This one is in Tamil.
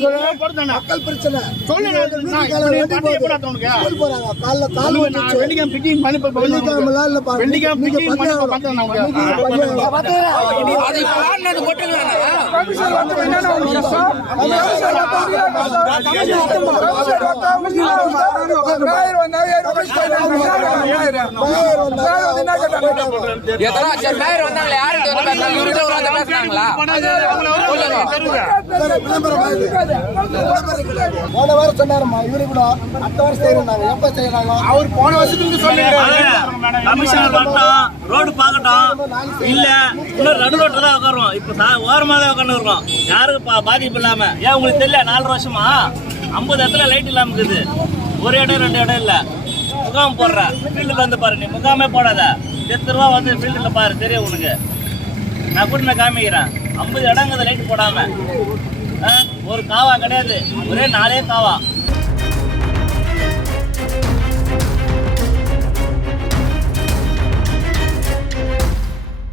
மக்கள் பிரச்சனை போன வாரம் சொன்னாருமா இவரு கூட அடுத்த வாரம் செய்யறாங்க எப்ப செய்யறாங்க அவர் போன வருஷத்துக்கு ரோடு பாக்கட்டும் இல்ல இன்னும் ரெண்டு ரோட்ல தான் உட்காருவோம் இப்ப ஓரமா தான் உட்காந்து இருக்கோம் யாருக்கு பாதிப்பு இல்லாம ஏன் உங்களுக்கு தெரியல 4 வருஷமா 50 இடத்துல லைட் இல்லாம இருக்குது ஒரு இடம் 2 இடம் இல்ல முகாம் போடுற ஃபீல்டுல வந்து பாரு நீ முகாமே போடாத 10 ரூபா வந்து ஃபீல்டுல பாரு தெரியும் உனக்கு நான் கூட நான் காமிக்கிறேன் 50 இடங்குது லைட் போடாம ஒரு காவா கிடையாது ஒரே 4 காவா